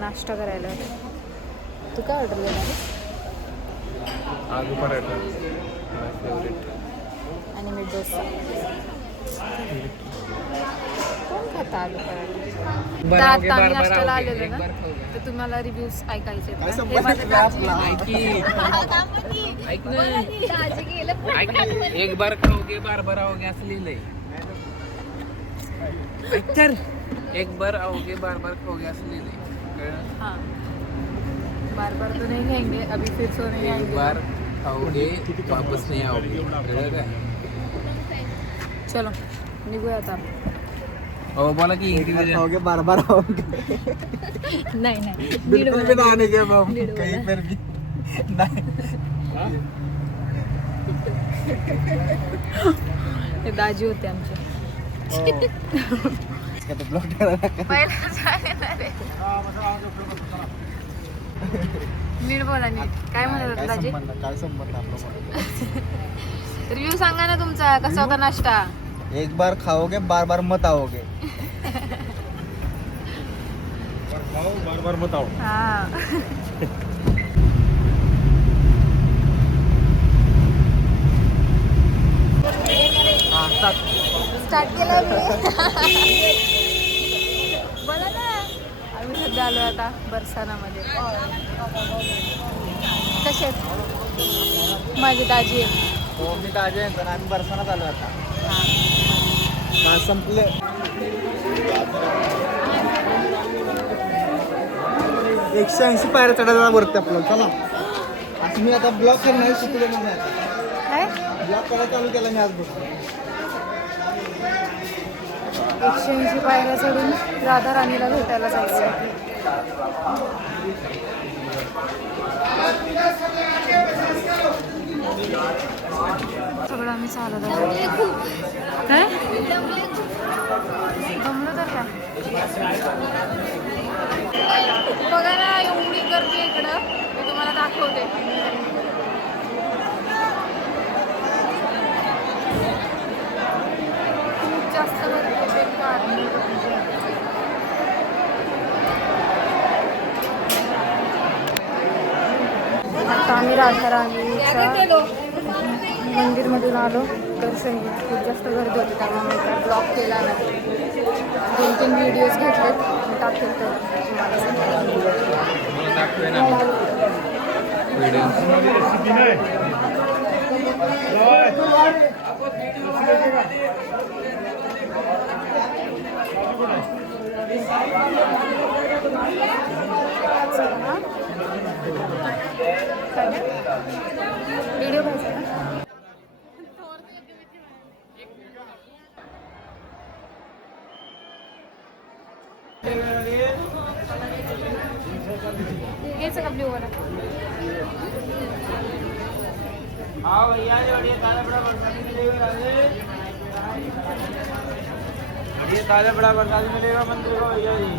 नाश्ता करायला. तू काय ऑर्डर केला? आलू पराठा माय फेवरेट. आणि मी डोसा. कोण खाता आलू पराठा? आता आम्ही नाश्त्याला आलेलो ना, तर तुम्हाला रिव्ह्यूज ऐकायचे. एक बार खाओगे बार बार आओगे असं लिहिलंय. तर एक बार आओगे बार बार खाओगे असं लिहिलंय. हाँ, बार बार तो नहीं खाएंगे, अभी फिर सो नहीं आएंगे. एक बार खाओगे वापस नहीं आओगे. कळलं काय? चलो निघूया आता. हो बोला की खाओगे बार बार आओगे. नाही नाही, बिल्कुल भी ना आने के हम कहीं पर भी नहीं. ते दाजी होते आमचे. ब्लॉग करायला नीट बोला नीट. काय म्हणत होता दाजी? काय संबंध आपला? रिव्ह्यू सांगा ना तुमचा, कसा होता नाश्ता? एक बार खाओगे बार बार मत आओगे. खाओ बार बार मत आओ. हाँ. स्टार्ट केलं मी. बोला ना. आम्ही सध्या आलो आता बरसानामध्ये. कसे आहेत माझे दाजी? हो मी ताजे आहे, आम्ही बरसानात आलो आता. का संपले. 180 पायऱ्या चढायला वरती आपल्याला. चला असं मी आता ब्लॉक करणार शिकले नाही. काय? ब्लॉक करायला चालू केला मी आज बघ. 180 पायऱ्या चढून राधा राणीला भेटायला जायचं. सगळं आम्ही चालत आलो. काय जमलं तर काय? बघा ना एवढी गर्दी आहे इकडं. मी तुम्हाला दाखवते. खूप जास्त गर्दी आहे. आता आम्ही राधाराणीच्या मंदिरमधून आलो. दर्शन घेत. खूप जास्त गर्दी होती त्यामुळे मी काय ब्लॉग केला नाही. 2-3 व्हिडिओज घेतलेत, मी टाकतील तर व्हिडिओ पाहिजे ना. घ्यायचं का ब्ल्यू वाला? हाँ भैया ये ताजा बड़ा बरसाती मिलेगा राजे. ये ताजा बड़ा बरसाती मिलेगा मंदिर को भैया जी.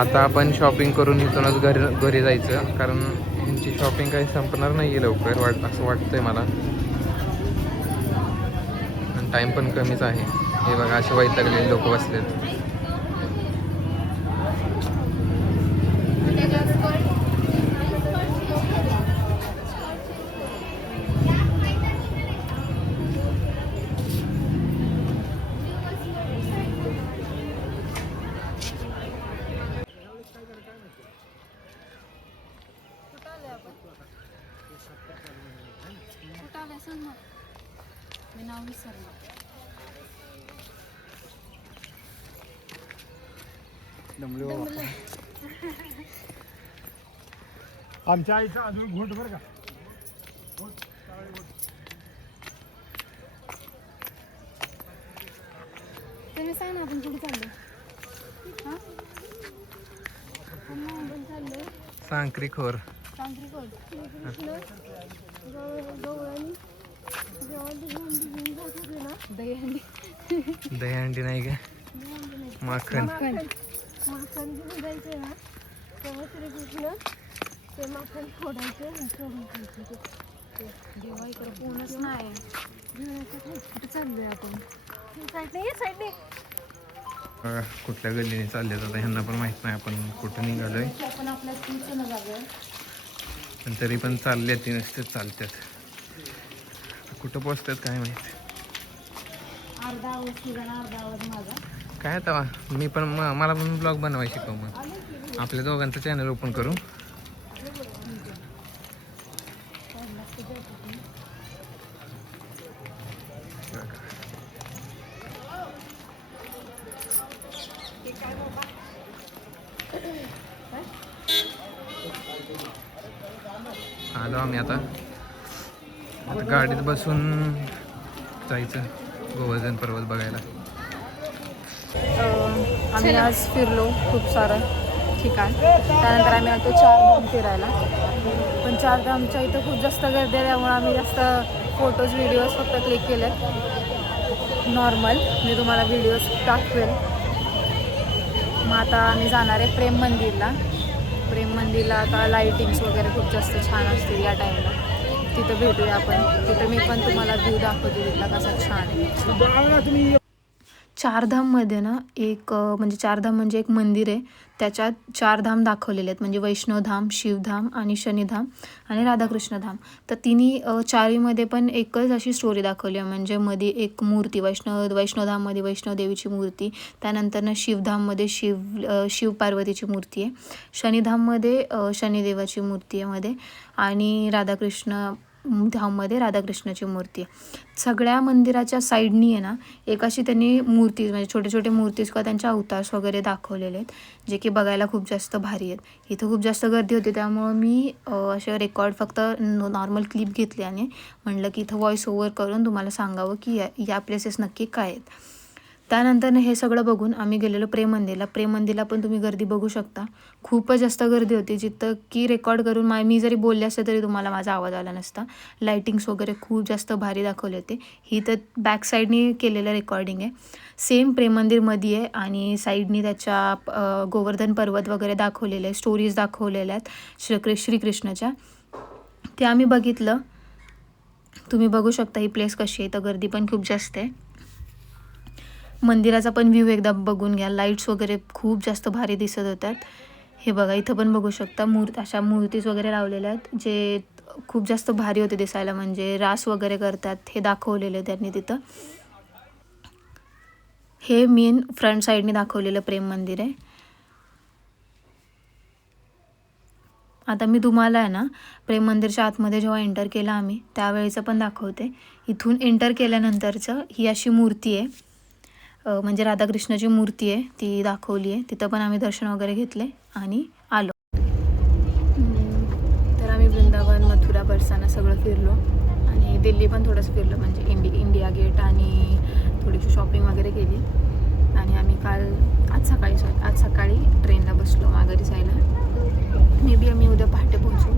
आता आपण शॉपिंग करून इथूनच घरी जायचं, कारण यांची शॉपिंग काही संपणार नाही आहे लवकर असं वाटतंय मला. आणि टाईम पण कमीच आहे. हे बघा असे वैतागलेले लोक बसलेत. मी नाव विसरलं. आमच्या आईचा अजून घोट बरं का. तुम्ही सांग ना आपण कुठे चाललो? हां आपण चाललो सांक्रीखोर. सांक्रीखोर. दहीहंडी. दहीहंडी नाही का? माखन. माखन घेऊन जायचं ना, तेव्हा श्रीकृष्ण ते माखन फोडायचं आणि सोडून खायचं. देवा इकडे कोणच नाही. कुठे चाललोय आपण? साईडने कुठल्या गल्लीने चालले आता ह्यांना पण माहित नाही आपण कुठं निघालोय. आपण आपल्या स्कूलचं न जाऊया. पण तरी पण चालले ती नसतेच चालतात. कुठं पोचतात काय माहिती. अर्धा आवाज तुझा अर्धा आवाज माझा. काय आता मी पण मला पण ब्लॉग बनवायला शिकव. मग आपल्या दोघांचं चॅनल ओपन करू. आलो आम्ही आता गाडीत बसून जायचं गोवर्धन पर्वत बघायला. आम्ही आज फिरलो खूप सारं ठिकाण. त्यानंतर आम्ही आलो 4 धाम फिरायला. पण 4 धामच्या इथं खूप जास्त गर्दी आहे, त्यामुळे आम्ही जास्त फोटोज व्हिडिओज फक्त क्लिक केले. नॉर्मल मी तुम्हाला व्हिडिओज दाखवेल. मग आता आम्ही जाणार आहे प्रेम मंदिरला. प्रेम मंदिरला आता लाईटिंग्स वगैरे खूप जास्त छान असतील या टाईमला. तिथं भेटूया आपण. तिथं मी पण तुम्हाला व्ह्यू दाखवते तिथला कसा छान आहे. 4 धाममध्ये ना एक म्हणजे 4 धाम म्हणजे एक मंदिर आहे. त्याच्यात 4 धाम दाखवलेले आहेत, म्हणजे वैष्णवधाम, शिवधाम आणि शनिधाम आणि राधाकृष्ण धाम. तर तिन्ही 4मध्ये पण एकच अशी स्टोरी दाखवली आहे. म्हणजे मध्ये एक मूर्ती वैष्णवधाममध्ये वैष्णवदेवीची मूर्ती, त्यानंतर शिवधाममध्ये शिव पार्वतीची मूर्ती आहे, शनिधाममध्ये शनिदेवाची मूर्ती आहे मध्ये, आणि राधाकृष्ण धाममध्ये राधाकृष्णाची मूर्ती आहे. सगळ्या मंदिराच्या साईडनी आहे ना एक अशी त्यांनी मूर्ती म्हणजे छोटे छोटे मूर्तीज किंवा त्यांचे अवतार्स वगैरे दाखवलेले आहेत, जे की बघायला खूप जास्त भारी आहेत. इथं खूप जास्त गर्दी होती, त्यामुळं मी असे रेकॉर्ड फक्त नॉर्मल क्लिप घेतली आणि म्हणलं की इथं व्हॉइस ओव्हर करून तुम्हाला सांगावं की या प्लेसेस नक्की काय आहेत. त्यानंतर हे सगळं बघून आम्ही गेलेलो प्रेम मंदिरला. प्रेम मंदिरला पण तुम्ही गर्दी बघू शकता. खूपच जास्त गर्दी होती, जिथं की रेकॉर्ड करून मी जरी बोलले असते तरी तुम्हाला माझा आवाज आला नसता. लाईटिंग्स वगैरे खूप जास्त भारी दाखवले होते. ही तर बॅक साईडनी केलेलं रेकॉर्डिंग आहे. सेम प्रेम मंदिरमध्ये आहे आणि साईडनी त्याच्या गोवर्धन पर्वत वगैरे दाखवलेले आहे, स्टोरीज दाखवलेल्या आहेत श्रीकृष्णाच्या. ते आम्ही बघितलं. तुम्ही बघू शकता ही प्लेस कशी आहे. तर गर्दी पण खूप जास्त आहे. मंदिराचा पण व्ह्यू एकदा बघून घ्या. लाईट्स वगैरे खूप जास्त भारी दिसत होतात. हे बघा इथं पण बघू शकता अशा मूर्तीज वगैरे लावलेल्या आहेत, जे खूप जास्त भारी होते दिसायला. म्हणजे रास वगैरे करतात हे दाखवलेलं त्यांनी तिथं. हे मेन फ्रंट साईडने दाखवलेलं प्रेम मंदिर आहे. आता मी तुम्हाला आहे ना प्रेम मंदिरच्या आतमध्ये जेव्हा एंटर केलं आम्ही त्यावेळेचं पण दाखवते. इथून एंटर केल्यानंतरचं ही अशी मूर्ती आहे, म्हणजे राधाकृष्णाची मूर्ती आहे, ती दाखवली आहे. तिथं पण आम्ही दर्शन वगैरे घेतले आणि आलो. तर आम्ही वृंदावन, मथुरा, बरसाना सगळं फिरलो आणि दिल्ली पण थोडंसं फिरलो. म्हणजे इंडिया गेट आणि थोडीशी शॉपिंग वगैरे केली. आणि आम्ही आज सकाळी ट्रेनला बसलो माघारी जायला. मे बी आम्ही उद्या पहाटे पोहोचू.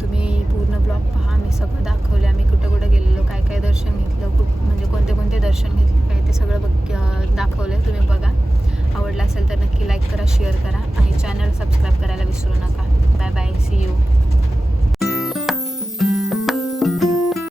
तुम्ही पूर्ण ब्लॉग पहा. मी सगळं दाखवले. आम्ही कुठं कुठं गेलेलो, काय काय दर्शन घेतलं, म्हणजे कोणते कोणते दर्शन घेतले काय ते सगळं दाखवलं आहे. तुम्ही बघा. आवडलं असेल तर नक्की लाईक करा, शेअर करा आणि चॅनल सबस्क्राईब करायला विसरू नका. Bye bye, see you.